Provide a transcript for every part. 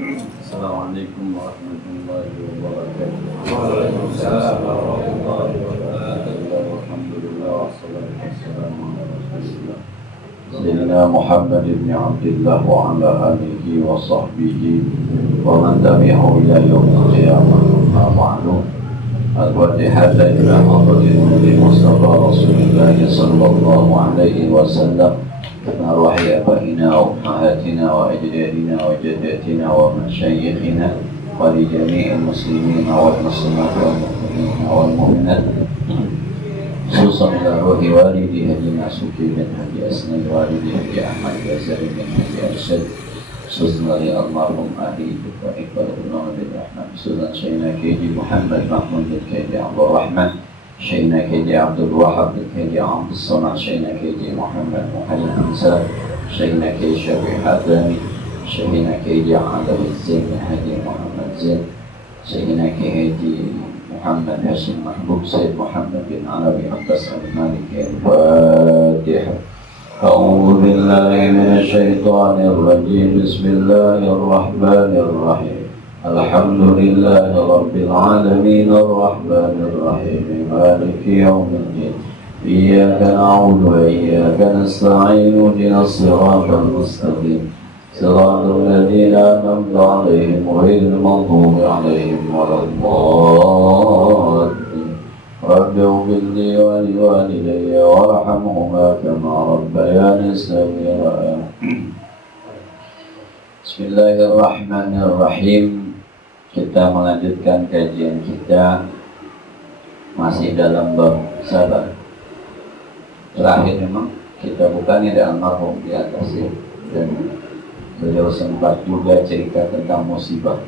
Assalamualaikum warahmatullahi wabarakatuh. Waalaikumsalam warahmatullahi wabarakatuh. Alhamdulillah wassalatu wassalamu ala Rasulillah Sayyidina Muhammad ibn Abdullah wa ala alihi wa sahbihi wa man tabi'ahu ila yaumil qiyamah. Amma ba'du. Al-Fatihah ila hadratin Nabi Mustafa Rasulullah sallallahu alaihi wasallam. Arwahi abaina wa ummahatina wa ajdadina wa jaddatina wa masyayikhina wa li jami'il muslimina wal muslimat wal mu'minina wal mu'minat khususan ila ruhi walidi Haji Masuki bin Haji Asnai walidi Haji Ahmad Ghazali bin Haji Arsyad khususan li almarhum ahli wa iqbal bin Abdul Rahman khususan Syaina Keji Muhammad Mahmud bin Keji Abdul Rahman Syaina Keji Abdul Wahab bin Keji Abdul Samad Syaina Keji Muhammad Muhammad Ansar Syaina Keji Syafi'i Hadami Syaina Keji Adil Zain bin Haji Muhammad Zain Syaina Keji Muhammad Hashim Mahbub Sayyid Muhammad bin Arabi Abbas Al-Maliki Al-Fatihah. A'udhu billahi minasyaitanir rajim. Bismillahirrahmanirrahim. Alhamdulillahi Rabbil Alamin Ar-Rahmanir Rahim Maliki Yawmiddin Iyyaka na'budu wa iyyaka nasta'in Ihdinas siratal mustaqim Siratal ladzina an'amta 'alaihim ghairil maghdubi 'alaihim waladdallin Rabbi ighfir li wa liwalidayya warhamhuma kama rabbayani shaghira. Bismillahirrahmanirrahim. Kita melanjutkan kajian kita masih dalam bab sabar. Terakhir memang kita bukannya ada almarhum di atas ya, dan beliau sempat juga cerita tentang musibah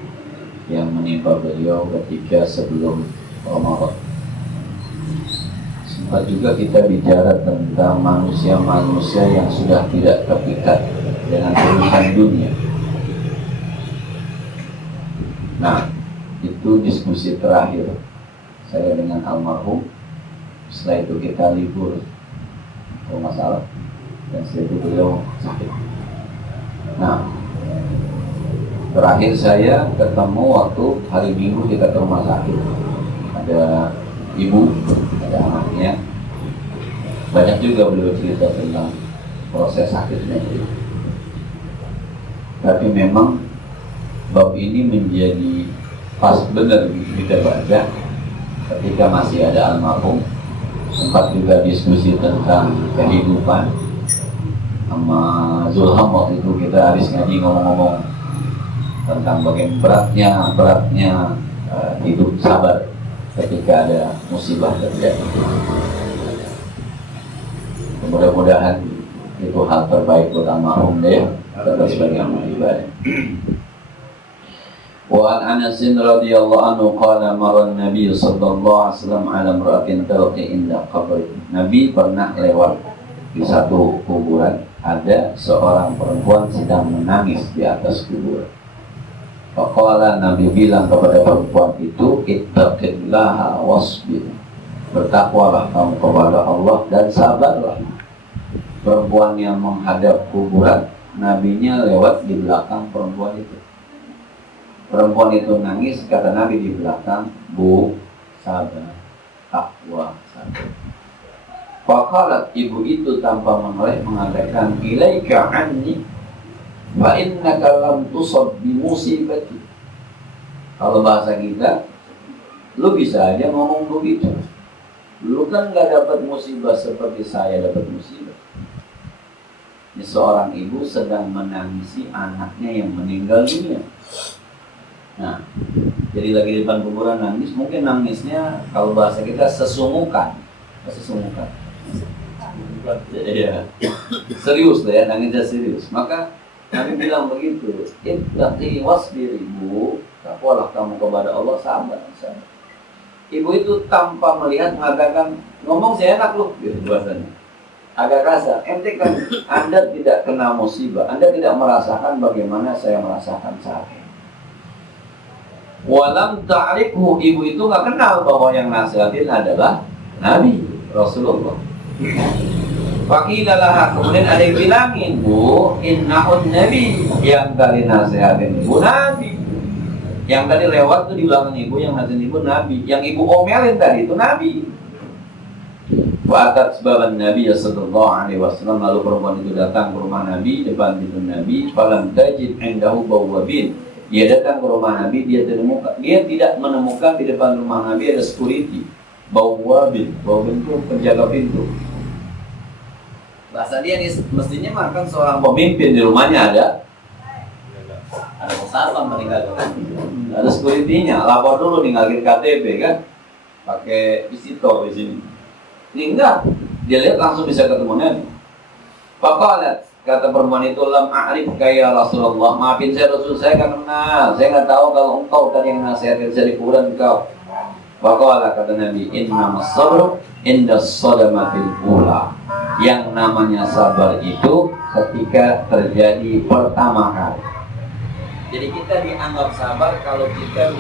yang menimpa beliau ketika sebelum Ramadan. Sempat juga kita bicara tentang manusia-manusia yang sudah tidak terpikat dengan urusan dunia. Nah, itu diskusi terakhir saya dengan almarhum. Setelah itu kita libur rumah salah, dan setelah itu beliau sakit. Nah, terakhir saya ketemu waktu hari Minggu kita ke rumah sakit. Ada ibu, ada anaknya. Banyak juga beliau cerita tentang proses sakitnya. Tapi memang bab ini menjadi pas benar kita baca ketika masih ada almarhum. Sempat juga diskusi tentang kehidupan sama Zulham. Waktu itu kita habis ngaji ngomong-ngomong tentang bagaimana beratnya hidup sabar ketika ada musibah terjadi. Mudah-mudahan itu hal terbaik buat almarhum deh, tetap sebagai amal ibadah. Wa an Anas radhiyallahu anhu qala marra an-nabiy sallallahu alaihi wasallam ala imra'atin talqi inda qabri. Nabi pernah lewat di satu kuburan, ada seorang perempuan sedang menangis di atas kuburan. Faqala, Nabi bilang kepada perempuan itu, ittaqillaha wasbir. Bertakwalah kamu kepada Allah dan sabarlah. Perempuan yang menghadap kuburan, nabinya lewat di belakang perempuan itu. Perempuan itu nangis, kata Nabi di belakang, Bu, sabar, takwa, sabar. Faqalat, ibu itu tanpa menoleh mengatakan, ilaika anni fa innaka lam tusab bi musibati. Kalau bahasa kita, lu bisa aja ngomong begitu. Lu kan gak dapat musibah seperti saya dapat musibah. Ini seorang ibu sedang menangisi anaknya yang meninggal dunia. Nah, jadi lagi di depan kuburan nangis, mungkin nangisnya kalau bahasa kita sesunggukan. Iya, serius lah ya, nangisnya serius. Maka Nabi bilang begitu, ittaqi wasbir, ibu, takwalah kamu kepada Allah, sabar. Ibu itu tanpa melihat mengatakan, ngomong saya enak loh, gitu bahasanya. Agak kasar, ente kan Anda tidak kena musibah, Anda tidak merasakan bagaimana saya merasakan saat ini. Walam ta'rifhu, ibu itu nggak kenal bahwa yang nasihatin adalah Nabi Rasulullah. Fakilalah, kemudian ada yang bilangin, Bu, innahun nabi, yang tadi nasihatin ibu nabi, yang tadi lewat tuh di belakang ibu, yang nasihatin ibu nabi, yang ibu omelin tadi itu nabi. Wa'atat sebaban Nabi sallallahu alaihi wasallam, lalu perempuan itu datang ke rumah Nabi, depan pintu Nabi, falam tajid indahu bawwabin. Dia datang ke rumah Nabi, dia tidak menemukan di depan rumah Nabi ada security. Bawwabin itu penjaga pintu. Bahasa dia nih, mestinya makan seorang pemimpin di rumahnya ada satpam meninggal, ada security-nya, lapor dulu ninggalin KTP kan, pakai visitor di sini. Ini enggak, dia lihat langsung bisa ketemu Nabi. Faqalat, kata perempuan itu, lam a'rif kaya Rasulullah, maafin saya Rasul, saya kan kenal, saya nggak tahu kalau engkau tadi yang nasihatin saya di kuburan engkau. Faqalat, kata Nabi, innamas sabru inda sadamatil ula. Yang namanya sabar itu ketika terjadi pertama kali. Jadi kita dianggap sabar kalau kita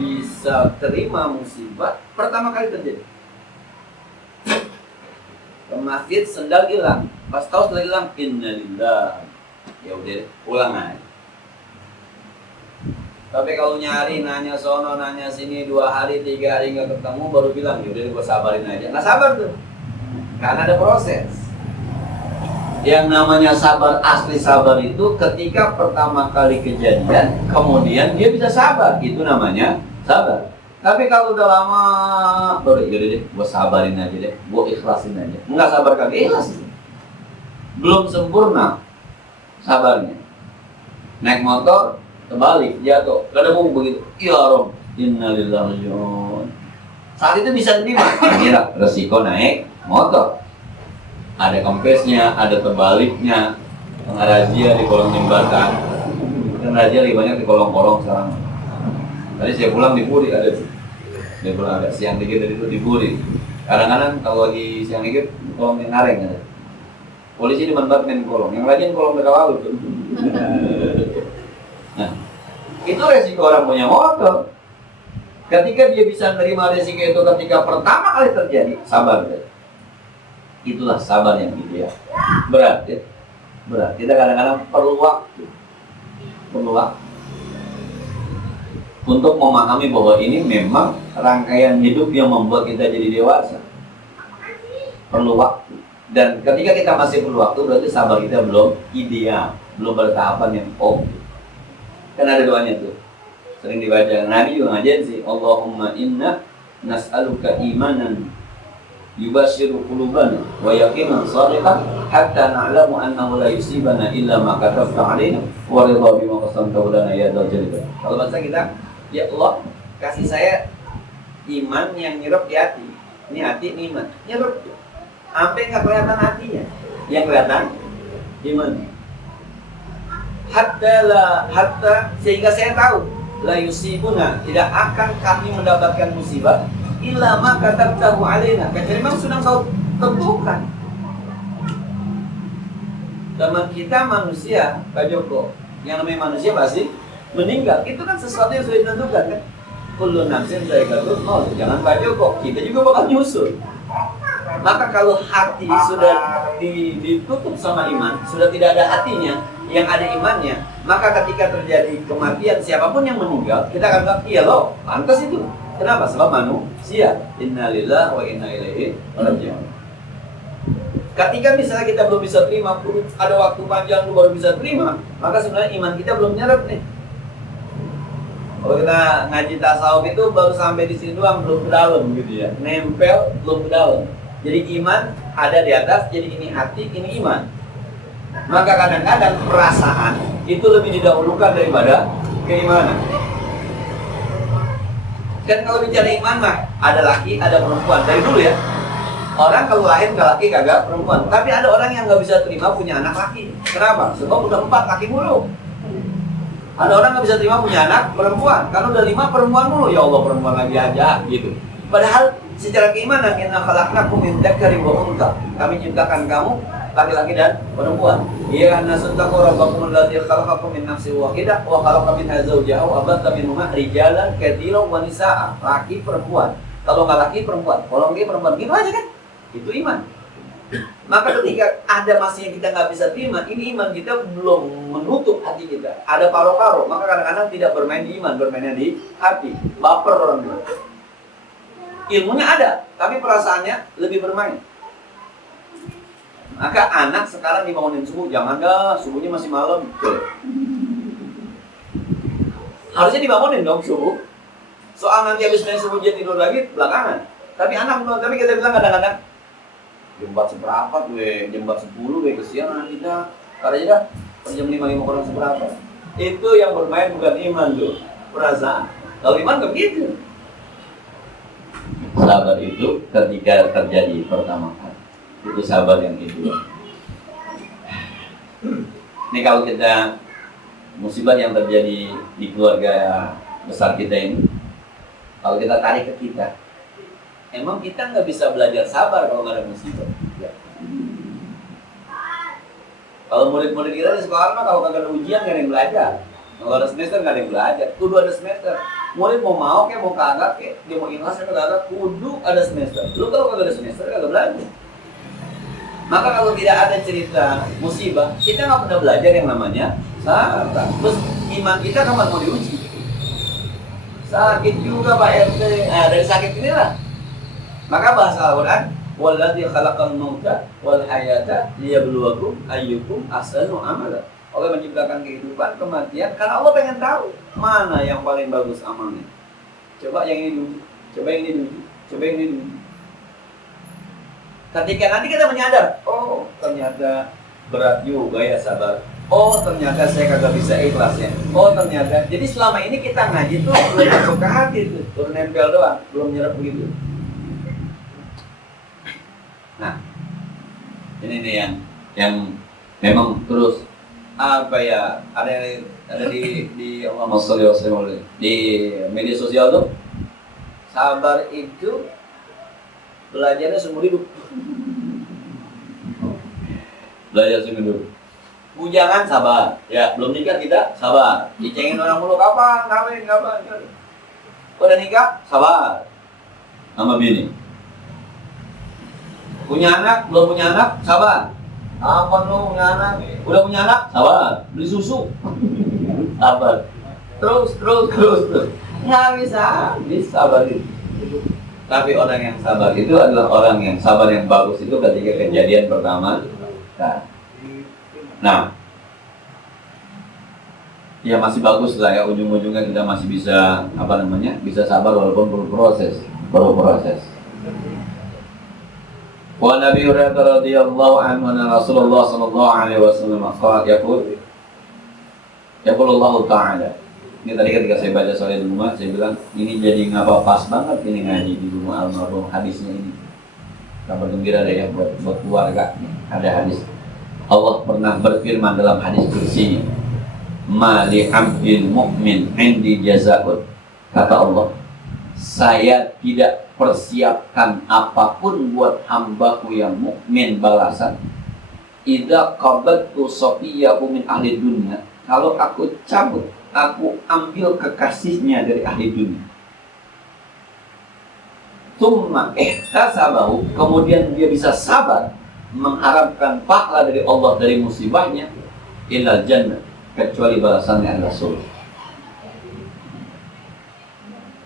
bisa terima musibah pertama kali terjadi. Ke masjid sendal hilang, pas tahu sendal hilang, innalillah, ya udah pulang aja. Tapi kalau nyari, nanya sono, nanya sini 2 hari, 3 hari nggak ketemu, baru bilang, ya udah gue sabarin aja. Nggak sabar tuh, karena ada proses. Yang namanya sabar, asli sabar itu ketika pertama kali kejadian, kemudian dia bisa sabar, itu namanya sabar. Tapi kalau udah lama, baru yaudah deh, gue sabarin aja deh, gue ikhlasin aja. Enggak sabar kagak ikhlas. Belum sempurna sabarnya. Naik motor, terbalik, jatuh, kadang begitu. Ya Rob, innalillahi wa inna. Saat itu bisa terima. Kira resiko naik motor. Ada kempesnya, ada terbaliknya, tengah razia di kolong jembatan. Dan razia lebih banyak di kolong-kolong sekarang. Tadi saya pulang di Puri ada, dia pulang agak siang dikit dari itu di Puri. Kadang-kadang kalau lagi siang dikit kolong yang nareng ada. Polisi di mandat main kolong, yang lain kolong dekat laut. Nah, itu resiko orang punya motor. Ketika dia bisa menerima resiko itu ketika pertama kali terjadi, sabar deh. Itulah sabar yang ideal. Berat ya, berat. Kita kadang-kadang perlu waktu untuk memahami bahwa ini memang rangkaian hidup yang membuat kita jadi dewasa. Perlu waktu. Dan ketika kita masih perlu waktu, berarti sabar kita belum ideal, belum pada tahapan yang Kan ada doanya tuh, sering dibaca. Nabi juga ngajarin sih, Allahumma inna nas'aluka imanan yubashiru qulubana wa yaqinan shadiqan hatta na'lamu annahu la yusibana illa ma katabta alaina wa ridha bima qasamta lana ya dzal jalali. Kalau bahasa kita, ya Allah, kasih saya iman yang nyerap di hati. Ini hati, ini iman. Nyerap. Sampai nggak kelihatan hatinya. Yang kelihatan iman. Hatta sehingga saya tahu la yusibuna, tidak akan kami mendapatkan musibah illa ma katabtahu alaina, kecuali memang sudah kau tentukan. Zaman kita manusia, Pak Joko, yang namanya manusia pasti meninggal. Itu kan sesuatu yang sudah ditentukan kan. Kullu nafsin dha'iqatul maut. Jangan Pak Joko, kita juga bakal nyusul. Maka kalau hati sudah ditutup sama iman, sudah tidak ada hatinya, yang ada imannya, maka ketika terjadi kematian siapapun yang meninggal, kita akan bilang, iya loh, pantas itu. Kenapa? Sebab manusia. Innalillahi wa inna ilaihi raji'un. Ketika misalnya kita belum bisa terima, ada waktu panjang baru bisa terima, maka sebenarnya iman kita belum nyerap nih. Kalau kita ngaji tasawuf itu baru sampai di sini doang, belum ke dalam gitu ya. Nempel, belum ke dalam. Jadi iman ada di atas, jadi ini hati, ini iman. Maka kadang-kadang perasaan itu lebih didahulukan daripada keimanan. Dan kalau bicara iman mah, ada laki, ada perempuan. Dari dulu ya, orang kalau lahir ke laki kagak perempuan. Tapi ada orang yang nggak bisa terima punya anak laki. Kenapa? Sebab udah 4 laki mulu. Ada orang nggak bisa terima punya anak perempuan. Karena udah 5 perempuan mulu. Ya Allah, perempuan lagi aja gitu. Padahal secara keimanan, inna khalaqnakum min dzakarin wa untha. Kami ciptakan kamu laki-laki dan perempuan. Ya nasuntaku rabbakum alladzi khalaqakum min nafsin wahidah wa khalaqa minha zawjaha wa batha minhuma rijalan katsiran wa nisaa. Laki perempuan. Kalau nggak laki perempuan, kalau nggak perempuan, gitu aja kan? Itu iman. Maka ketika ada masanya kita nggak bisa terima, ini iman kita belum menutup hati kita. Ada paru-paru, maka kadang-kadang tidak bermain di iman, bermainnya di hati. Baper orang tua. Ilmunya ada, tapi perasaannya lebih bermain. Maka anak sekarang dibangunin subuh, jangan dah, subuhnya masih malam. Harusnya dibangunin dong subuh. Soal nanti habis main subuh dia tidur lagi, belakangan. Tapi anak belum, tapi kita bilang kadang-kadang jam 4 seperempat gue, jam 4 10 gue kesiangan kita. Karena dah, per jam 5 kurang seperempat. Itu yang bermain bukan iman tuh, perasaan. Kalau iman gak begitu. Sabar itu ketika terjadi pertama kali. Itu sabar yang kedua. Ini kalau kita musibah yang terjadi di keluarga besar kita ini, kalau kita tarik ke kita, emang kita nggak bisa belajar sabar kalau nggak ada musibah. Ya. Kalau murid-murid kita di sekolah mah kalau nggak ada ujian nggak ada yang belajar, kalau ada semester nggak ada yang belajar. Kudu ada semester. Murid mau kayak mau kagak kayak dia mau ikhlas kayak kagak, kudu ada semester. Lu kalau kagak ada semester kagak belajar. Maka kalau tidak ada cerita musibah, kita nggak pernah belajar yang namanya sabar. Terus iman kita kapan mau diuji? Sakit juga Pak RT. Dari sakit inilah. Maka bahasa Al-Quran, "Walladzi khalaqal mauta wal hayata liyabluwakum ayyukum ahsanu amala." Allah menciptakan kehidupan, kematian karena Allah pengen tahu mana yang paling bagus amalnya. Coba yang ini dulu, coba yang ini dulu, coba yang ini dulu. Ketika nanti kita menyadar, oh ternyata berat juga ya sabar. Oh ternyata saya kagak bisa ikhlas ya. Oh ternyata, jadi selama ini kita ngaji tuh belum masuk ke hati tuh, baru nempel doang, belum nyerap begitu. Nah, ini nih yang memang terus apa ya, ada di Allahumma sholli wa sallim di media sosial tuh, sabar itu belajarnya seumur hidup. Belajar seumur hidup. Bujangan sabar, ya belum nikah kita sabar. Dicengin orang mulu kapan, kapan. Udah nikah sabar sama bini. Punya anak, belum punya anak sabar. Apa lu punya anak? Udah punya anak sabar. Beli susu sabar. Terus. Nggak bisa sabar itu. Tapi orang yang sabar itu adalah orang yang sabar yang bagus itu ketika kejadian pertama. Nah, ya masih bagus lah ya, ujung-ujungnya kita masih bisa bisa sabar walaupun berproses. Wa Nabi Hurairah radhiyallahu anhu anna Rasulullah sallallahu alaihi wasallam qala yaqul Allah Ta'ala. Ini tadi ketika saya baca soal di rumah, saya bilang ini jadi ngapa pas banget ini ngaji di rumah almarhum hadisnya ini. Kabar gembira deh ya buat keluarga. Ada hadis. Allah pernah berfirman dalam hadis kursinya, "Ma li 'abdil mu'min 'indi jazaa'un." Kata Allah, saya tidak persiapkan apapun buat hambaku yang mukmin balasan. Idza qabadtu safiyahu min ahli dunya. Kalau aku cabut, aku ambil kekasihnya dari ahli dunia. Tsumma ihtasabahu, kemudian dia bisa sabar mengharapkan pahala dari Allah dari musibahnya, ilal jannah, kecuali balasannya adalah surga.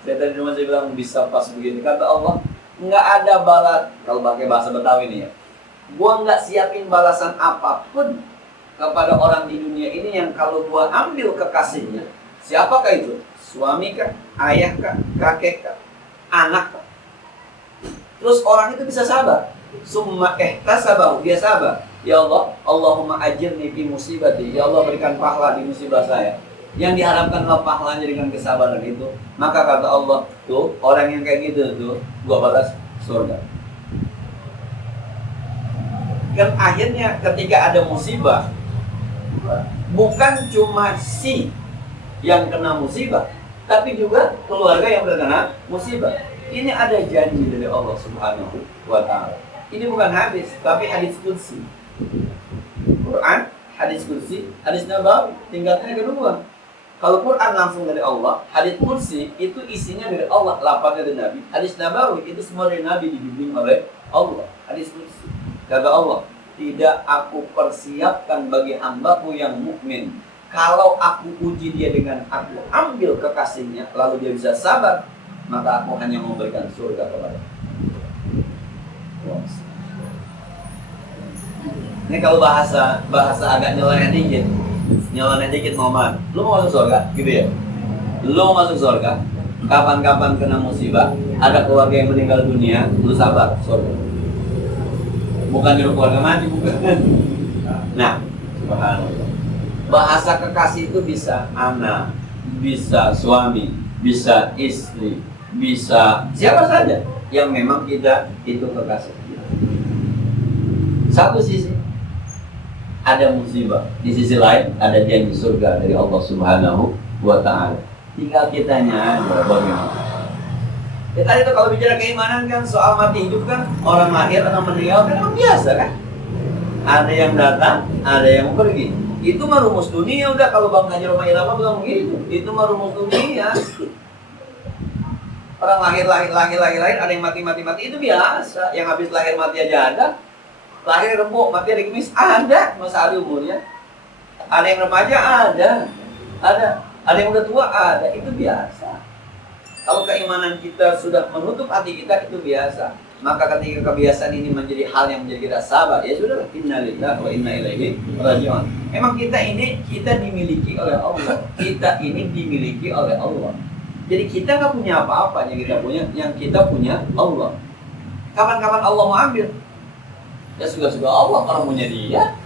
Saya tadi rumah saya bilang bisa pas begini, kata Allah, nggak ada balas, kalau pakai bahasa Betawi nih ya, gua nggak siapin balasan apapun kepada orang di dunia ini yang kalau gua ambil kekasihnya, siapakah itu? Suami kah? Ayah kah? Kakek kah? Anak kah? Terus orang itu bisa sabar. Summa ihtasabahu, dia sabar. Ya Allah, Allahumma ajirni fi musibati. Ya Allah, berikan pahala di musibah saya. Yang diharapkan adalah pahalanya dengan kesabaran itu. Maka kata Allah, tuh orang yang kayak gitu tuh, gua balas surga. Kan akhirnya ketika ada musibah, bukan cuma si yang kena musibah, tapi juga keluarga yang terkena musibah. Ini ada janji dari Allah Subhanahu wa Ta'ala. Ini bukan hadis, tapi hadis qudsi. Quran, hadis qudsi, hadis Nabawi, tingkatannya kedua. Kalau Quran langsung dari Allah, hadis qudsi itu isinya dari Allah, lafaznya dari Nabi. Hadis Nabawi itu semua dari Nabi dibimbing oleh Allah. Hadis qudsi. Kata Allah, tidak aku persiapkan bagi hambaku yang mukmin. Kalau aku uji dia dengan aku ambil kekasihnya, lalu dia bisa sabar, maka aku hanya memberikan surga kepada. Ini kalau bahasa agak nyeleneh dikit Muhammad. Lu mau masuk surga, gitu ya? Lu mau masuk surga, kapan-kapan kena musibah, ada keluarga yang meninggal dunia, lu sabar, surga. Bukan nyuruh keluarga mati, bukan. Nah, subhanallah. Bahasa kekasih itu bisa anak, bisa suami, bisa istri, bisa siapa saja yang memang kita itu kekasih. Satu sisi ada musibah, di sisi lain ada janji surga dari Allah Subhanahu wa Ta'ala. Tinggal kitanya aja bagaimana. Ya tadi itu kalau bicara keimanan kan soal mati hidup kan, orang lahir atau meninggal kan memang biasa kan. Ada yang datang, ada yang pergi. Itu mah rumus dunia udah. Kalau Bang Haji Roma Irama bilang begitu. Itu mah rumus dunia. Orang lahir, ada yang mati itu biasa. Yang habis lahir mati aja ada. Lahir remuk, mati hari Kamis ada. Masa hari umurnya. Ada yang remaja ada. Ada yang udah tua ada. Itu biasa. Kalau keimanan kita sudah menutup hati kita, itu biasa. Maka ketika kebiasaan ini menjadi hal yang menjadi kita sabar, ya sudah, innalillahi wa inna ilaihi raji'un. Memang kita dimiliki oleh Allah. Kita ini dimiliki oleh Allah. Jadi kita nggak punya apa-apa yang kita punya Allah. Kapan-kapan Allah mau ambil? Ya suka-suka Allah, kalau punya dia.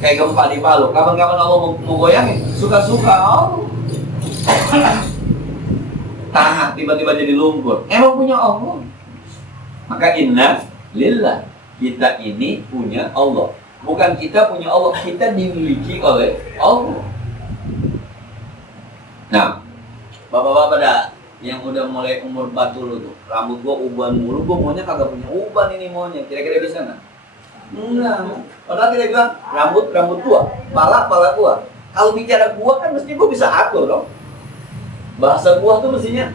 Kayak gempa di Palu, kapan-kapan Allah mau goyangin? Suka-suka Allah. Tanah tiba-tiba jadi lumpur, emang punya Allah. Maka inna lillah, kita ini punya Allah. Bukan kita punya Allah, kita dimiliki oleh Allah. Nah, bapak-bapak dah yang udah mulai umur 40 tuh, rambut gua uban mulu, gua maunya kagak punya uban ini maunya. Kira-kira bisa nggak? Enggak. Padahal kita bilang rambut tua, pala tua. Kalau bicara gua kan mesti gua bisa atur dong. Bahasa gua tuh mestinya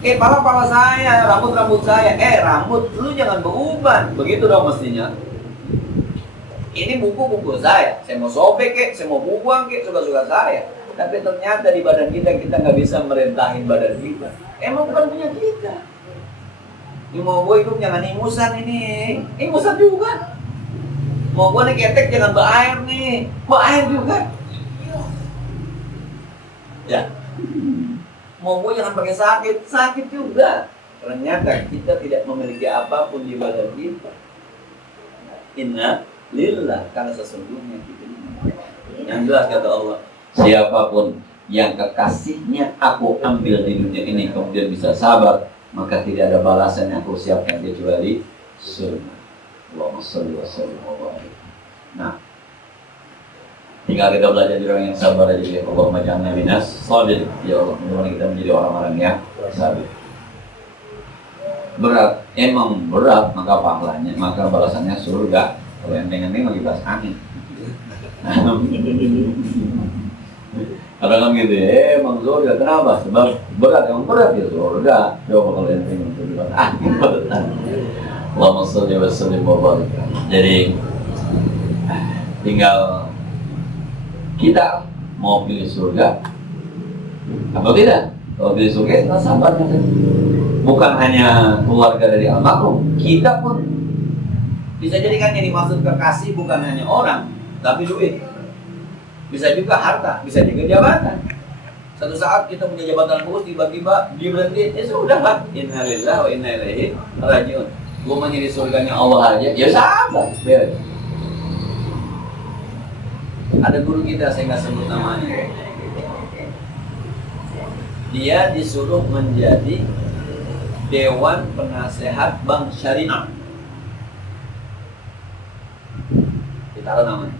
pala saya, rambut saya. Rambut lu jangan beruban. Begitu dong mestinya. Ini buku saya. Saya mau sobek saya mau buang suka-suka saya. Tapi ternyata di badan kita nggak bisa merentahin badan kita. Emang bukan punya kita. Ini mau gue hidup jangan ingusan ini. Ingusan juga. Mau gue nih ketek jangan berair nih. Berair juga. Ya. Mau gue jangan pakai sakit juga. Ternyata kita tidak memiliki apapun di badan kita. Inna lillah, karena sesungguhnya kita ini. Yang jelas kata Allah, siapapun yang kekasihnya aku ambil di dunia ini kemudian bisa sabar, maka tidak ada balasan yang aku siapkan kecuali surga. Allahumma sholli wa sallim wa barik. Nah, tinggal kita belajar jadi orang yang sabar aja ya. Allahumma ja'alna minas sabir. Ya Allah, mudah-mudahan kita menjadi orang-orang yang sabar. Berat, emang berat, maka pahalanya, maka balasannya surga. Kalau enteng-enteng lagi bahas angin. Kadang-kadang gitu ya, emang surga, kenapa? Sebab berat, emang berat ya surga. Coba kalau enteng itu bahas angin. Allahumma sholli wa sallim wa barik. Jadi tinggal kita mau pilih surga atau tidak. Kalau pilih surga kita sabar. Bukan hanya keluarga dari almarhum, kita pun bisa jadi kan yang dimaksud kekasih bukan hanya orang, tapi duit. Bisa juga harta, bisa juga jabatan. Satu saat kita punya jabatan khusus, tiba-tiba diberhentiin, ya sudah lah. Inna lillahi wa inna ilaihi raji'un. Gue mau jadi surganya Allah aja, ya sabar. Ada guru kita, saya nggak sebut namanya. Dia disuruh menjadi Dewan Penasehat Bank Syariah. Ditaruh namanya.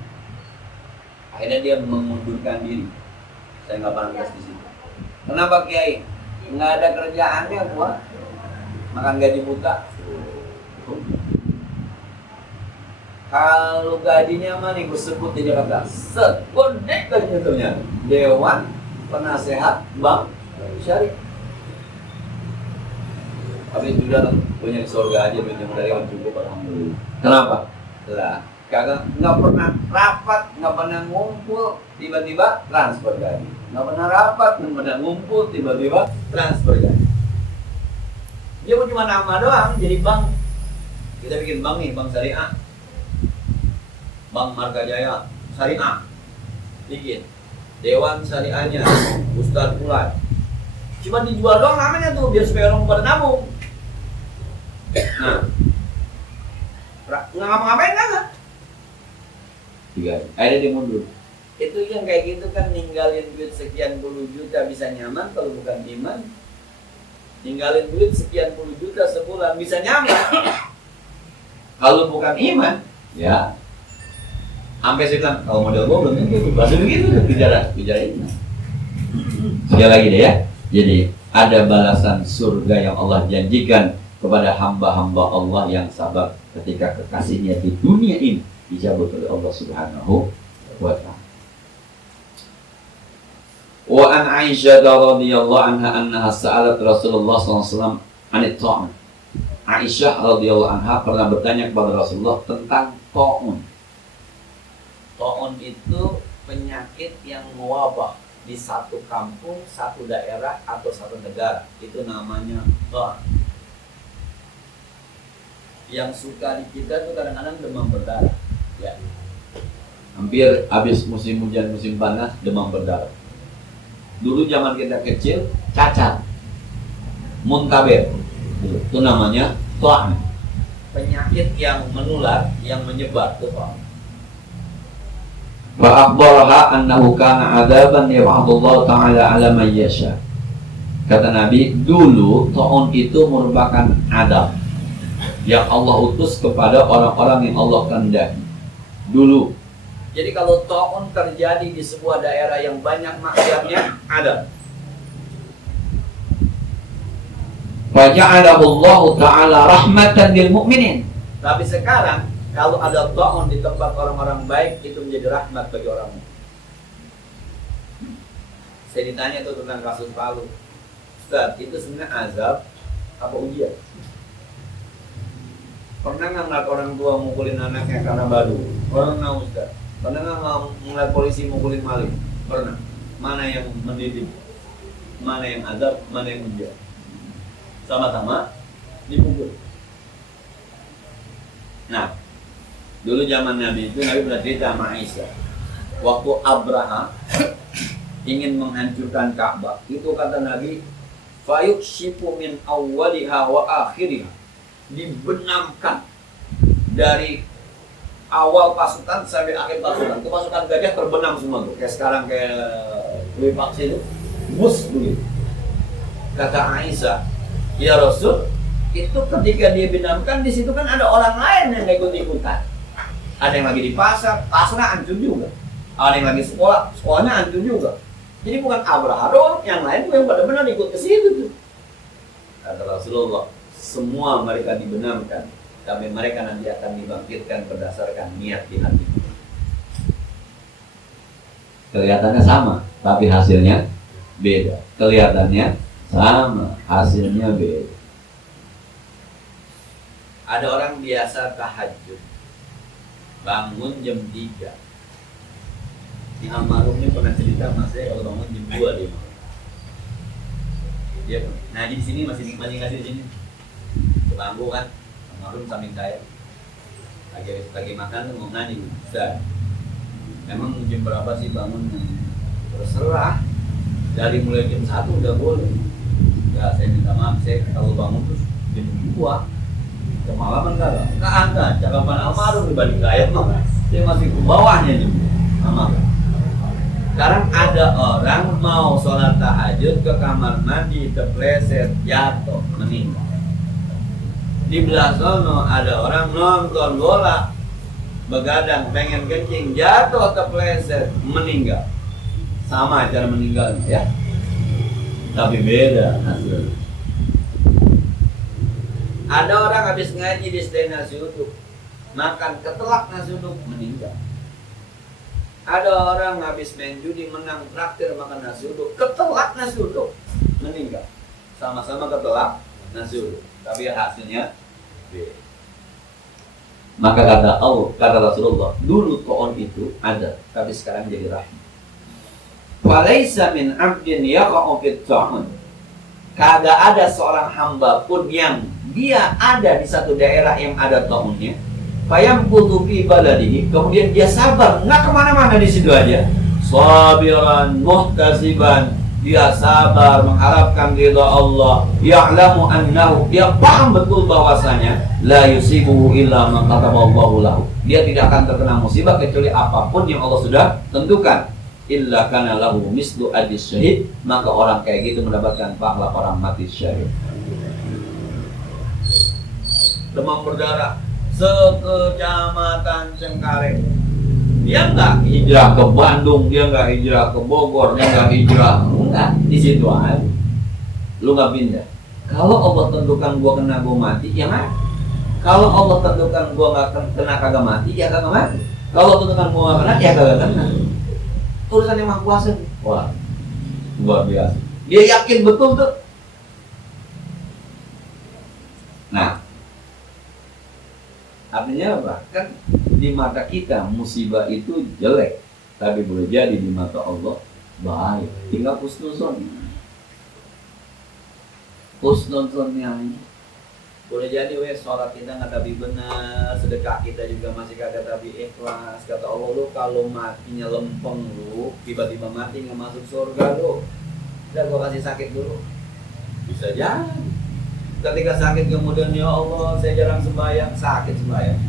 Akhirnya dia mengundurkan diri. Saya nggak pantas di situ. Kenapa Kiai? Nggak ada kerjaannya gua. Makan gaji buta. Kalau gajinya mah nih gue sebut di Jakarta, segede gajinya ternyata Dewan Penasehat Bank Syariah. Habis sudah punya di surga aja duit yang dari orang cukup alhamdulillah. Kenapa? Lah, kagak nggak pernah rapat, nggak pernah ngumpul, tiba-tiba transfer gaji. Nggak pernah rapat, nggak pernah ngumpul, tiba-tiba transfer gaji. Dia cuma nama doang, jadi bank. Kita bikin bank nih, bank syariah, bank Marga Jaya syariah, bikin dewan syariahnya, Ustadz Fulan. Cuma dijual doang namanya tuh, biar supaya orang pada nabung. Nah, nggak ngapa-ngapain kan? Akhirnya dia mundur. Itu yang kayak gitu kan, ninggalin duit sekian puluh juta bisa nyaman kalau bukan iman. Ninggalin duit sekian puluh juta sebulan bisa nyaman kalau bukan iman, ya. Sampai saya bilang, kalau model gua belum tentu, baru begitu bicara ini. Sekali lagi deh ya. Jadi ada balasan surga yang Allah janjikan kepada hamba-hamba Allah yang sabar ketika kekasihnya di dunia ini dijabut oleh Allah Subhanahu wa ta'ala. Wa an Aisyah radhiyallahu anha annaha sa'alat Rasulullah sallallahu alaihi wasallam anit ta'un. Aisyah radhiyallahu anha pernah bertanya kepada Rasulullah tentang ta'un. Ta'un itu penyakit yang mewabah di satu kampung, satu daerah atau satu negara. Itu namanya ta'un. Yang suka di kita itu kadang-kadang demam berdarah. Ya. Hampir habis musim hujan, musim panas, demam berdarah. Dulu zaman kita kecil, cacar, muntaber, itu namanya ta'un. Penyakit yang menular, yang menyebar, itu ta'un. Wa akhbaraha annahu kana 'adaban yab'atullahu ta'ala 'ala man yasha. Kata Nabi, dulu ta'un itu merupakan adab yang Allah utus kepada orang-orang yang Allah kehendaki. Dulu. Jadi kalau ta'un terjadi di sebuah daerah yang banyak maksiatnya, ada. Faja'alahu Allah Ta'ala rahmatan lil mu'minin. Tapi sekarang kalau ada ta'un di tempat orang-orang baik, itu menjadi rahmat bagi orang mukmin. Saya ditanya tuh tentang kasus Palu. Ustaz, itu sebenarnya azab apa ujian? Pernah nggak ngeliat orang tua mukulin anaknya karena baru? Pernah Ustaz. Pernah nggak ngeliat polisi mukulin maling? Pernah. Mana yang mendidik? Mana yang azab? Mana yang ujian? Sama-sama dipukul. Nah, dulu zaman Nabi itu, Nabi pernah cerita sama Aisyah. Waktu Abraha ingin menghancurkan Ka'bah, itu kata Nabi, fayukshifu min awwaliha wa akhiriha. Dibenamkan dari awal pasukan sampai akhir pasukan. Itu pasukan gajah terbenam semua tuh. Kayak sekarang kayak vaksin itu, bus begitu. Kata Aisyah, ya Rasul, itu ketika dia benamkan di situ kan ada orang lain yang ikut-ikutan. Ada yang lagi di pasar, pasarnya hancur juga. Ada yang lagi sekolah, sekolahnya hancur juga. Jadi bukan Abraha doang, yang lain yang benar-benar ikut ke situ tuh. Kata Rasulullah, semua mereka dibenamkan, tapi mereka nanti akan dibangkitkan berdasarkan niat di hati. Kelihatannya sama, tapi hasilnya beda. Kelihatannya sama, hasilnya beda. Ada orang biasa tahajud, bangun jam 3. Di almarhum ini pernah cerita sama saya kalau bangun jam 2 dia. Dia ngaji di sini masih ngaji di sini. Ke bangku kan, almarhum samping saya. Lagi makan tuh mau ngaji. Ustaz, emang jam berapa sih bangun? Terserah. Dari mulai jam 1 udah boleh. Ya saya minta maaf, saya kalau bangun terus jam 2. Kemalaman nggak ada. Cakapan almarhum dibanding saya mah, saya masih ke bawahnya nih. Sama. Sekarang ada orang mau sholat tahajud ke kamar mandi, terpleset, jatuh, meninggal. Di belah sono ada orang nonton bola, begadang, pengen kencing, jatuh, terpleset, meninggal. Sama cara meninggalnya ya, tapi beda hasilnya. Ada orang habis ngaji di sedain nasi uduk, makan ketelak nasi uduk, meninggal. Ada orang habis main judi, menang traktir makan nasi uduk, ketelak nasi uduk, meninggal. Sama-sama ketelak nasi uduk, tapi hasilnya B. Maka kata Rasulullah, dulu ta'un itu ada, tapi sekarang jadi rahim. Walaysa min 'abdin yaqa'u fit ta'un. Kagak ada seorang hamba pun yang dia ada di satu daerah yang ada ta'unnya. Fayamkutu fi baladihi, kemudian dia sabar, nggak kemana-mana di situ aja. Sabiran muhtasiban, dia sabar mengharapkan ridha Allah. Ya'lamu annahu, dia paham betul bahwasanya la yusibuhu illa ma kataballahu lahu. Dia tidak akan terkena musibah kecuali apapun yang Allah sudah tentukan. Illa kana lahu mislu adis syahid, maka orang kayak gitu mendapatkan pahala orang mati syahid. Demam berdarah sekecamatan Cengkareng, dia nggak hijrah ke Bandung, dia nggak hijrah ke Bogor, dia nggak hijrah, enggak, di situ aja. Lu nggak pindah. Kalau Allah tentukan gua kena, gua mati, ya mati. Kalau Allah tentukan gua nggak kena, kagak mati, ya kagak mati. Kalau tentukan gua nggak kena, ya kagak kena. Urusan yang Maha Kuasa. Wah, luar biasa. Dia yakin betul tuh. Nah, artinya apa? Kan di mata kita musibah itu jelek, tapi boleh jadi di mata Allah baik. Tinggal husnuzon. Husnuzonnya boleh jadi sholat kita nggak tapi benar, sedekah kita juga masih kagak tapi ikhlas. Kata Allah, lu kalau matinya lempeng lu, tiba-tiba mati nggak masuk surga lu. Dan gua kasih sakit dulu. Bisa jadi. Ketika sakit kemudian, ya Allah saya jarang sembahyang, sakit sembahyang.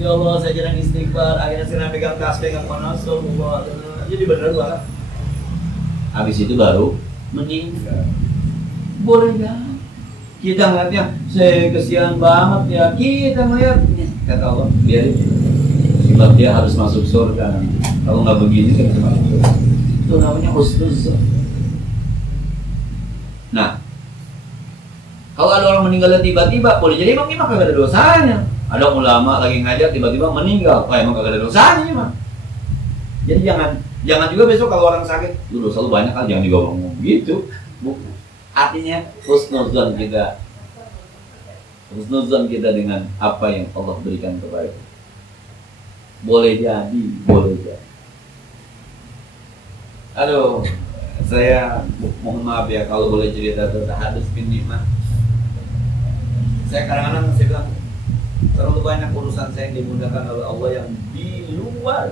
Ya Allah saya jarang istighfar, akhirnya saya pegang tasbih nggak pernah sholat. Jadi benar banget. Habis itu baru meninggal. Boleh ya. Kita ngeliatnya, saya kesian banget ya. Kita melihatnya, kata Allah, biarin. Sebab dia harus masuk surga. Kalau nggak begini kan bisa masuk surga. Itu namanya husnuzon. Nah, kalau ada orang meninggal tiba-tiba, boleh jadi emang kagak ada dosanya. Ada ulama lagi ngajar tiba-tiba meninggal, emang kagak ada dosanya emang. Jadi jangan juga besok kalau orang sakit, lu dosa lu banyak kan, jangan juga ngomong gitu. Bukan. Artinya husnuzon kita dengan apa yang Allah berikan kepada kita. Boleh jadi. Aduh, saya mohon maaf ya kalau boleh cerita tentang hadis bin nikmah. Saya kadang-kadang saya bilang terlalu banyak urusan saya yang dimudahkan oleh Allah yang di luar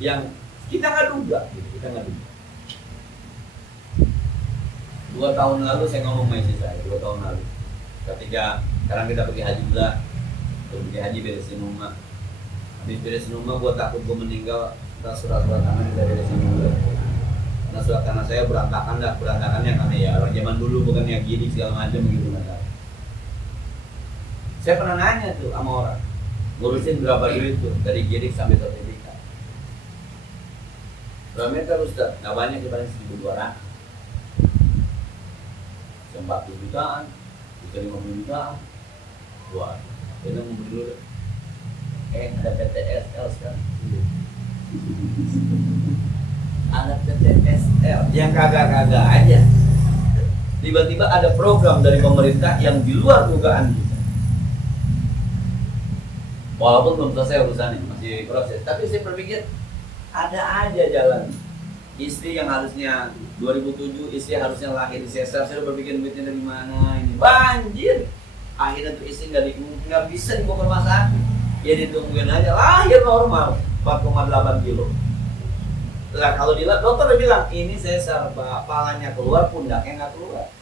yang kita nggak duga. 2 tahun lalu saya ngomong sama istri saya, 2 tahun lalu ketika sekarang kita pergi haji pula, pergi haji beresin rumah. Habis beresin rumah, gue takut gue meninggal, kita surat-surat tanah kita beresin dulu. Karena surat tanah saya berantakannya karena ya orang zaman dulu bukan yang gini segala macam gitu kan. Saya pernah nanya tuh sama orang, ngurusin berapa duit tuh dari girik sampai sertifikat. Berapa meter Ustaz? Nggak banyak, kita paling 1.200. 40 jutaan, bisa 50 jutaan. Wah, kita mau beli dulu. Ada PTSL sekarang. Ada PTSL yang kagak-kagak aja. Tiba-tiba ada program dari pemerintah yang di luar dugaan kita. Walaupun belum selesai urusannya, masih proses. Tapi saya berpikir ada aja jalan. Istri yang harusnya 2007, istri harusnya lahir di sesar, saya berpikir duitnya dari mana ini, banjir. Akhirnya tuh istri nggak bisa dibawa ke rumah sakit, ya ditungguin aja, lahir normal 4,8 kilo. Lah kalau dokter udah bilang ini sesar, palanya keluar, pundaknya nggak keluar.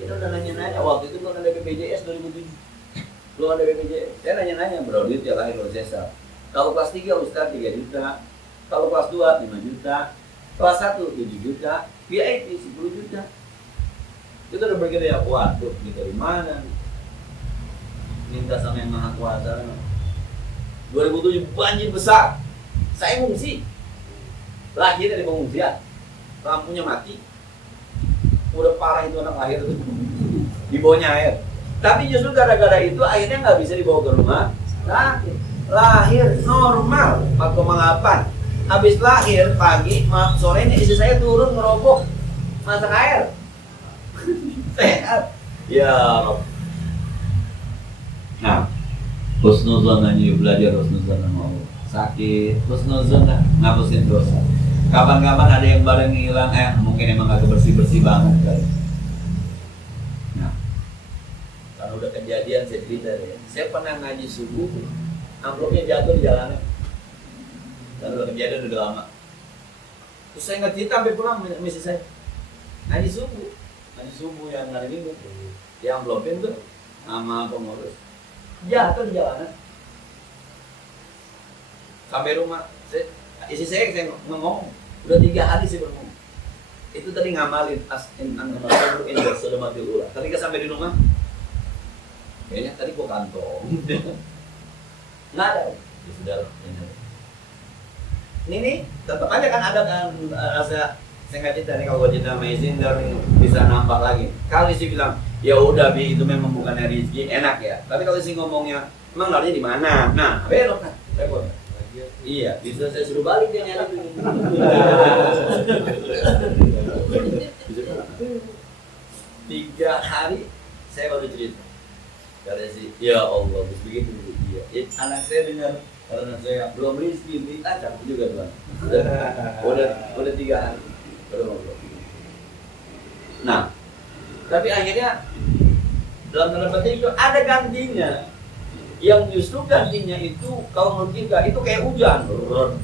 Kita udah nanya-nanya, waktu itu belum ada BPJS 2007, belum ada BPJS. Saya nanya-nanya, bro, duit ya lahir dari sesar. Kalau kelas 3 Ustaz 3 juta, kalau kelas 2 5 juta, kelas 1 7 juta, VIP 10 juta. Kita udah berkira ya, waduh, ini dari mana? Minta sama yang Maha Kuasa. 2007 banjir besar, saya ngungsi. Lahir dari pengungsian, lampunya mati, udah parah itu anak lahir tuh, dibawanya air. Tapi justru gara-gara itu akhirnya nggak bisa dibawa ke rumah sakit. Lahir normal 4,8. Habis lahir pagi, sorenya istri saya turun ngerobok masak air. Sehat. Ya Rob. Nah, husnuzon aja belajar husnuzon sama Allah. Sakit, husnuzon lah, ngapusin dosa. Kapan-kapan ada yang barang hilang, mungkin emang agak bersih-bersih banget kali. Nah, kalau udah kejadian saya cerita ya. Saya pernah ngaji subuh, amplopnya jatuh di jalanan. Dan udah kejadian udah lama. Terus saya nggak cerita sampai pulang misi saya. Ngaji subuh yang hari Minggu. Dia amplopin tuh sama pengurus. Jatuh di jalanan. Sampai rumah, isi saya ngomong, udah 3 hari saya ngomong. Itu tadi ngamalin sudah mati ulah. Ketika sampai di rumah, kayaknya tadi gua kantong. Nggak ada. Ya sudah lah. Ini tetap aja kan ada kan rasa saya nggak cerita nih kalau gua cerita sama izin dan bisa nampak lagi. Kalau isi bilang ya udah bi itu memang bukannya rezeki enak ya. Tapi kalau isi ngomongnya emang larinya di mana? Nah belok kan. Iya bisa saya suruh balik dia nyari. 3 hari saya baru cerita. Kata si ya Allah begitu dia. Anak saya dengar karena saya belum rezeki beli acak juga Tuhan. Udah 3 hari. Nah, tapi akhirnya dalam tanda petik itu ada gantinya. Yang justru gantinya itu kalau menurut kita itu kayak hujan, rod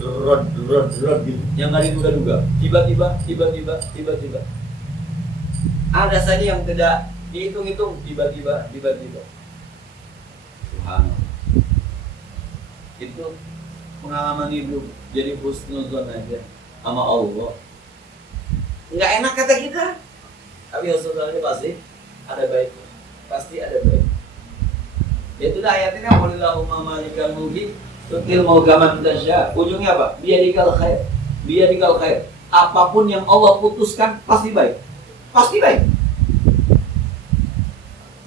gitu. Yang nggak diduga-duga, tiba-tiba. Ada saja yang tidak dihitung-hitung, tiba-tiba. Subhanallah. Itu pengalaman hidup jadi husnuzon aja sama Allah. Nggak enak kata kita, tapi husnuzonnya pasti ada baiknya, pasti ada baik. Itu dah ayatnya Qulillahumma malikal mulki tu'til mulka man tasya. Ujungnya apa? Biyadikal khair. Apapun yang Allah putuskan pasti baik. Pasti baik.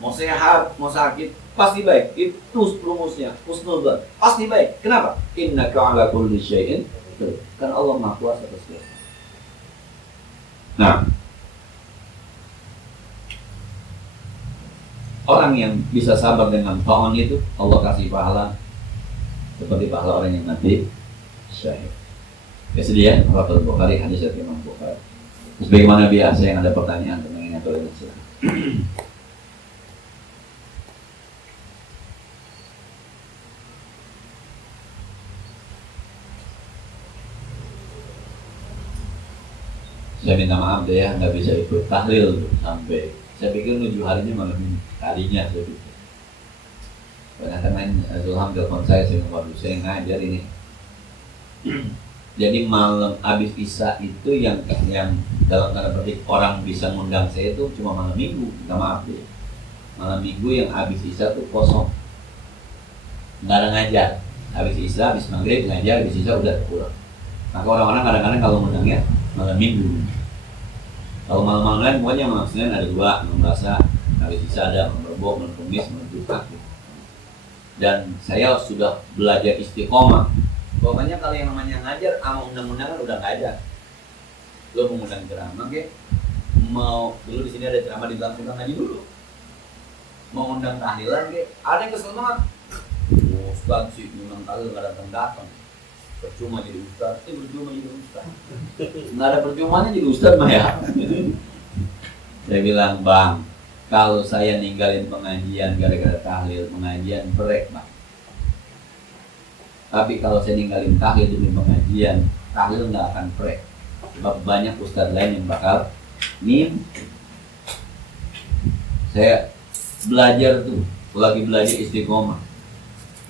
Mau sehat, mau sakit, pasti baik. Itu rumusnya husnuzon. Pasti baik. Kenapa? Innaka 'ala kulli syai'in qadir. Kan Allah Maha Kuasa atas segala. Nah, orang yang bisa sabar dengan ta'on itu Allah kasih pahala seperti pahala orang yang mati syahid. Ya sedia, Rasul Bukhari hadis dari Imam Bukhari. Sebagaimana biasa yang ada pertanyaan tentang ini atau lain silakan. Saya minta maaf deh ya, nggak bisa ikut tahlil sampai. Saya pikir 7 harinya malam ini tadinya saya pikir. Karena main Zulham telepon saya waduh saya ngajar ini. Jadi malam habis Isya itu yang dalam tanda petik orang bisa ngundang saya itu cuma malam Minggu, minta maaf deh. Malam Minggu yang habis Isya tuh kosong, nggak ada ngajar. Habis Isya, habis maghrib ngajar, habis Isya udah pulang. Maka orang-orang kadang-kadang kalau ngundangnya malam Minggu. Kalau malam-malam lain pokoknya malam Senin ada 2, malam Selasa, habis Isya ada malam Rabu, malam Kamis, malam Jumat. Dan saya sudah belajar istiqomah. Pokoknya kalau yang namanya ngajar sama undang-undangan udah nggak ada. Lo mau undang ceramah ke? Mau dulu di sini ada ceramah di belakang ngaji dulu. Mau undang tahlilan ke? Ada yang kesel banget. Ustaz sih memang tahlil nggak datang. Percuma jadi ustaz, percuma jadi ustaz. Nggak ada percumanya jadi ustaz mah ya. Saya bilang, Bang, kalau saya ninggalin pengajian gara-gara tahlil, pengajian break, Bang. Tapi kalau saya ninggalin tahlil demi pengajian, tahlil nggak akan break. Sebab banyak ustaz lain yang bakal saya belajar tuh, lagi belajar istiqomah.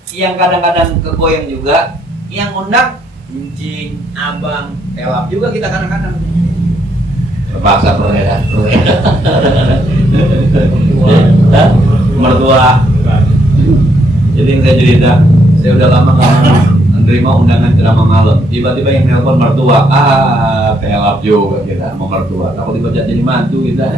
Yang kadang-kadang kegoyang juga. Yang undang Encing, Abang, Pelap juga kita kadang-kadang terpaksa mertua. Jadi yang saya cerita, saya udah lama menerima undangan ceramah malam. Tiba-tiba yang nelpon mertua, Pelap juga kita mau mertua. Takut dipecat jadi mantu kita.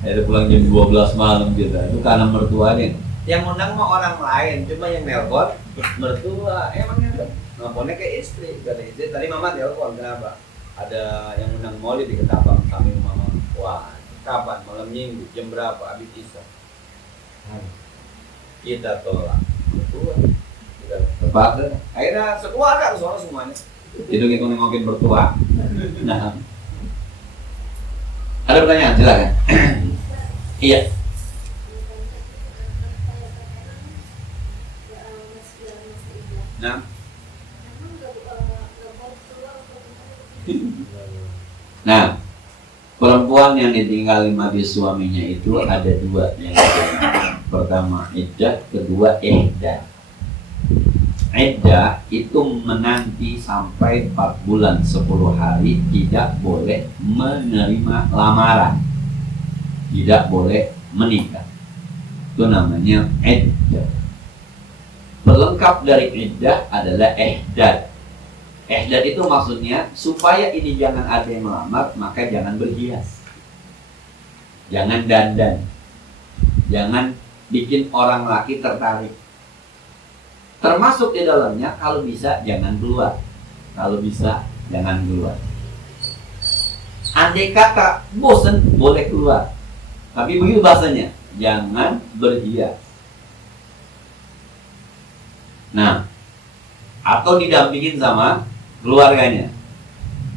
Saya pulang jam 12 malam kita. Itu karena mertuanya Yang undang mah orang lain, cuma yang nelpon mertua. Emangnya kan nelponnya ke istri, kata istri. Tadi mama telepon, kenapa? Ada yang undang maulid di Ketapang, kami mama. Wah, kapan? Malam minggu, jam berapa? Habis isya. Kita tolak. Mertua. Kita terpaksa. Akhirnya sekeluarga soalnya semuanya. Itu kita nengokin mertua. Nah, ada pertanyaan, silakan. Iya. Nah, nah, perempuan yang ditinggali mati suaminya itu ada dua yang berbeda. Pertama iddah, kedua ihdah. Iddah itu menanti sampai 4 bulan 10 hari tidak boleh menerima lamaran, tidak boleh menikah. Itu namanya iddah. Pelengkap dari iddah adalah ihdad. Ihdad itu maksudnya supaya ini jangan ada yang melamar, maka jangan berhias, jangan dandan, jangan bikin orang laki tertarik. Termasuk di dalamnya kalau bisa jangan keluar, kalau bisa jangan keluar. Andai kata bosen boleh keluar, tapi begitu bahasanya, jangan berhias. Nah, atau didampingin sama keluarganya.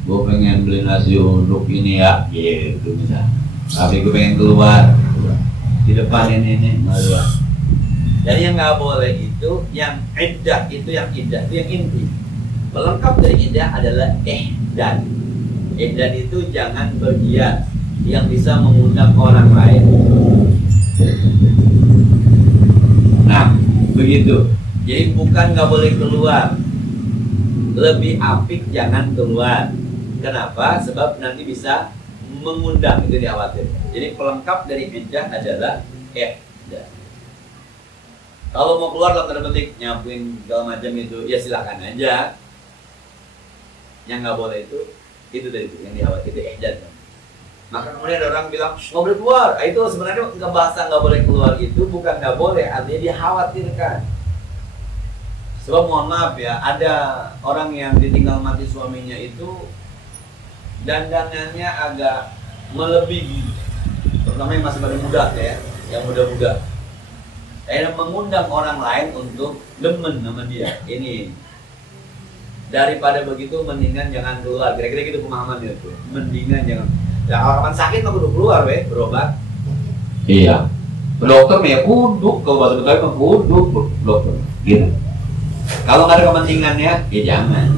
Gue pengen beli nasi uduk ini ya, gitu bisa. Tapi gue pengen keluar di depan ini keluar. Jadi yang nggak boleh itu, yang iddah itu yang iddah itu yang inti. Pelengkap dari iddah adalah ihdad. Ihdad itu jangan berhias, yang bisa mengundang orang lain. Nah, begitu. Jadi bukan nggak boleh keluar, lebih apik jangan keluar. Kenapa? Sebab nanti bisa mengundang, itu dikhawatir. Jadi pelengkap dari iddah adalah ihdah. Kalau mau keluar dalam tanda petik nyapuin segala macam itu, ya silakan aja. Yang nggak boleh itu dari itu yang dikhawatir, itu ihdah. Maka kemudian ada orang bilang nggak boleh keluar. Itu sebenarnya bahasa nggak boleh keluar itu bukan nggak boleh, artinya dikhawatirkan. Sebab mohon maaf ya, ada orang yang ditinggal mati suaminya itu dandanannya agak melebihi, terutama yang masih pada muda ya, yang muda-muda. Akhirnya mengundang orang lain untuk demen sama dia. Ini daripada begitu mendingan jangan keluar. Kira-kira gitu pemahamannya tuh. Mendingan jangan. Ya kalau kapan sakit mah kudu keluar berobat. Iya. Dokter ya kudu, kalau bahasa Betawi mah kudu dokter. Gitu. Kalau nggak ada kepentingannya, ya jangan.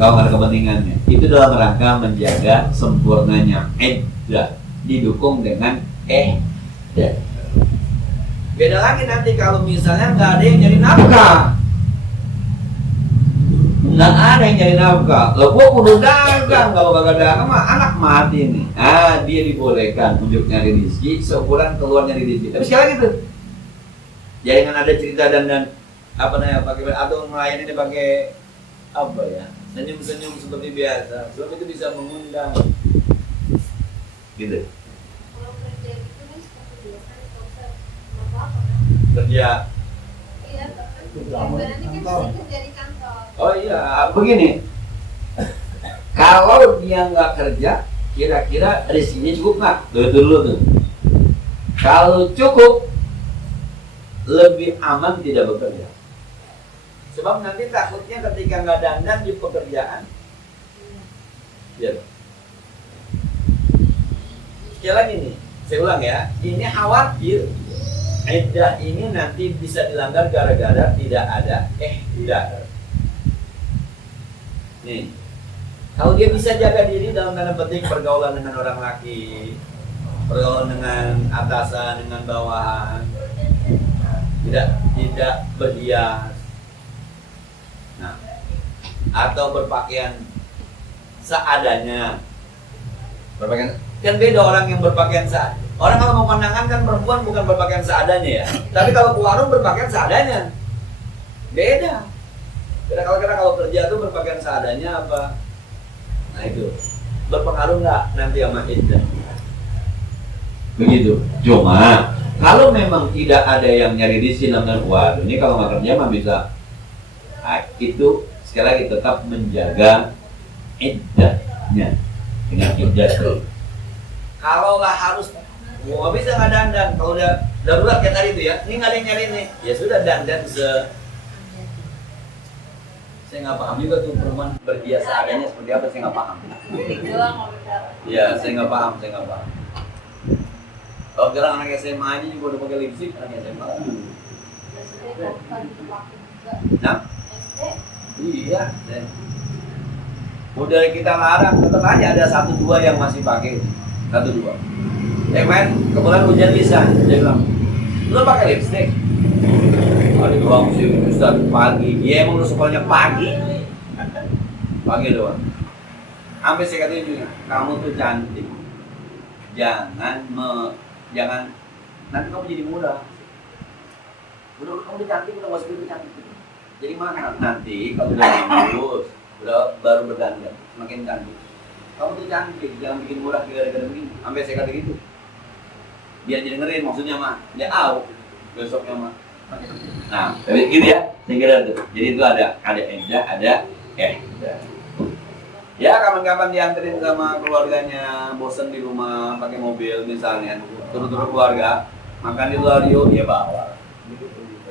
Kalau nggak ada kepentingannya, itu dalam rangka menjaga sempurnanya iddah, didukung dengan ihdah. Beda lagi nanti kalau misalnya nggak ada yang nyari nafkah, nggak ada yang nyari nafkah. Lo gua kudu dagang, kalau kagak dagang mah anak mati nih. Dia dibolehkan untuk nyari rezeki, seukuran keluar nyari rezeki. Tapi sekali lagi tuh, jangan ada cerita dan apa namanya pakai atau melayani pakai apa ya, senyum-senyum seperti biasa. Sebab itu bisa mengundang gitu. Kalau kerja itu kan seperti biasa, apa? Kerja. Iya, berarti kan kerja di kantor. Oh iya, begini. Kalau dia nggak kerja, kira-kira rezekinya cukup nggak? Dulu tuh. Kalau cukup, lebih aman tidak bekerja. Sebab nanti takutnya ketika nggak dandan di pekerjaan, ya. Sekali lagi nih, saya ulang ya, ini khawatir iddah ini nanti bisa dilanggar gara-gara tidak ada ihdah. Nih, kalau dia bisa jaga diri dalam tanda petik pergaulan dengan orang laki, pergaulan dengan atasan, dengan bawahan, tidak berhias, nah, atau berpakaian seadanya. Berpakaian kan beda orang yang berpakaian seadanya. Orang kalau mau pandangan kan perempuan bukan berpakaian seadanya ya. Tapi kalau ke warung berpakaian seadanya. Beda. Kira-kira kalau kerja tuh berpakaian seadanya apa? Nah itu berpengaruh nggak nanti sama iddah? Begitu. Cuma Kalau memang tidak ada yang nyari di sini, wah ini kalau nggak kerja mah bisa. Nah, itu sekali lagi tetap menjaga iddahnya dengan iddah itu. Kalau nggak harus, nggak bisa nggak dandan. Kalau udah darurat kayak tadi itu ya, ini nggak ada yang nyari nih, ya sudah dandan saya nggak paham juga tuh perempuan berbiasa adanya seperti apa, saya nggak paham. Ya, saya nggak paham. Kalau sekarang anak SMA aja juga udah pakai lipstick, anak SMA. Nah, iya. Udah kita larang, tetap aja ada 1-2 yang masih pakai. 1-2. Main kebetulan hujan bisa, dia bilang, lu pakai lipstick? Ada doang sih, Ustaz, pagi. Iya emang lu sekolahnya pagi. Pagi doang. Sampai saya katanya juga, kamu tuh cantik. Jangan nanti kamu jadi murah. Udah kamu udah cantik, udah masuk itu cantik. Jadi mana nanti kalau udah lulus, udah baru berdandan, semakin cantik. Kamu tuh cantik, jangan bikin murah gara-gara begini. Sampai saya kata gitu. Biar didengerin maksudnya mah, dia tahu besoknya mah. Nah, tapi gitu ya, saya kira itu. Jadi itu ada iddah, ada ihdah. Ya kapan-kapan dianterin sama keluarganya, bosen di rumah pakai mobil misalnya, turut-turut keluarga, makan di luar yuk, ya bawa.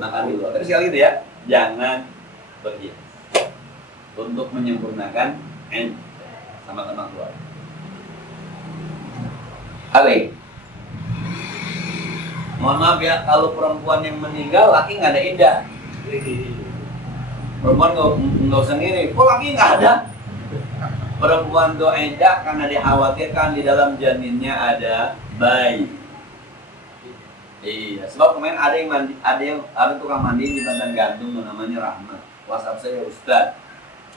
Makan di luar. Tapi sekali itu ya, jangan berhias untuk menyempurnakan sama-sama keluarga. Ale. Mohon maaf ya, kalau perempuan yang meninggal, laki nggak ada iddah. Perempuan nggak usah ngiri, kok laki nggak ada? Perempuan tuh iddah karena dikhawatirkan di dalam janinnya ada bayi. Iya, sebab kemarin ada tukang mandi di Bantan Gantung namanya Rahmat. WhatsApp saya, Ustaz,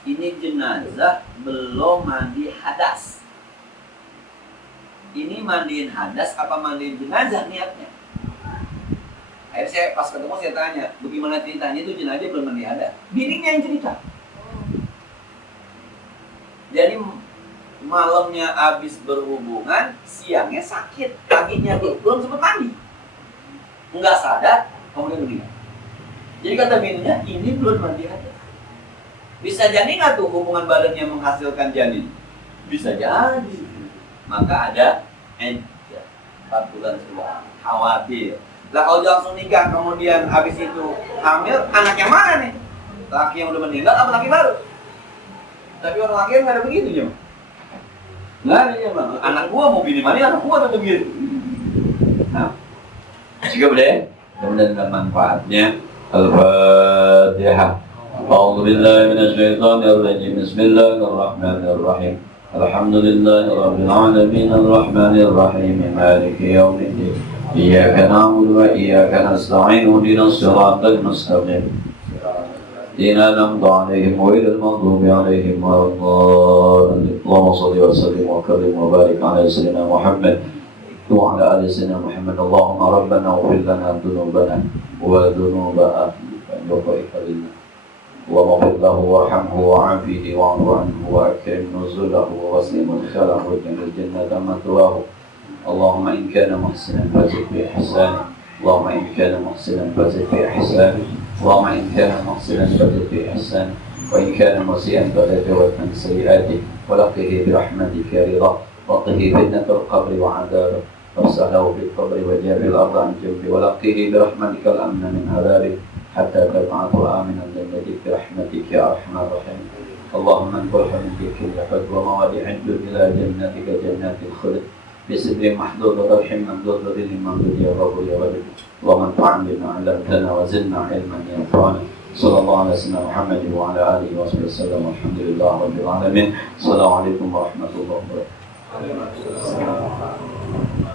ini jenazah belum mandi hadas. Ini mandiin hadas apa mandiin jenazah niatnya? Akhirnya saya pas ketemu saya tanya, bagaimana ceritanya itu jenazah belum mandi hadas? Bininya yang cerita. Jadi malamnya habis berhubungan, siangnya sakit, paginya belum sempat mandi, nggak sadar, kemudian meninggal. Jadi kata bininya, ini belum mandi hadas. Bisa jadi nggak tuh hubungan badannya menghasilkan janin? Bisa jadi. Maka ada 4 bulan setelah khawatir. Lah kalau langsung nikah kemudian habis itu hamil, anak yang mana nih? Laki yang udah meninggal apa laki baru? Tapi orang laki nggak ada begitu ya. Nggak ada ya bang. Anak gua mau bini mana? Anak gua tuh begitu. Nah, juga boleh. Kemudian dengan manfaatnya Al-Fatihah. A'udzubillahi minasyaitonir rajim. Bismillahirrahmanirrahim. Alhamdulillahirabbil alamin arrahmanir rahim maliki yaumiddin. Iyyaka na'budu wa iyyaka nasta'in ihdinas siratal mustaqim. Lina an'amta 'alaihim ghairil maghdubi 'alaihim waladdallin. Allahumma shalli wa sallim wa karrim wa barik 'ala sayyidina Muhammad wa 'ala ali sayyidina Muhammad. Allahumma rabbana ighfir lana dhunubana wa dhunuba abaina واغفر له وارحمه وعافه واعف عنه واكرم نزله ووسع مدخله واجعل الجنة مثواه. اللهم ان كان محسنا فزد في احسانه. اللهم ان كان محسنا فزد في احسانه. اللهم ان كان محسنا فزد في احسانه. وان كان مسيئا فتجاوز عن سيئاته ولقه برحمتك رضا وقه فتنة القبر وعذابه وافسح له في القبر وجاب الارض عن جنبه ولقه برحمتك الامن من عذابه حتى تبعث آمنا للذي برحمتك يا أرحم الراحمين. اللهم انقله من تلك اليقظ وموادع الجود إلى جنتك جنات الخلد بسدر محدود وضرح ممدود وذل ممدود يا رب يا رب. اللهم انفعنا بما علمتنا وزدنا علما ينفعنا. صلى الله على سيدنا محمد وعلى آله وصحبه وسلم والحمد لله رب العالمين. السلام عليكم ورحمة الله وبركاته.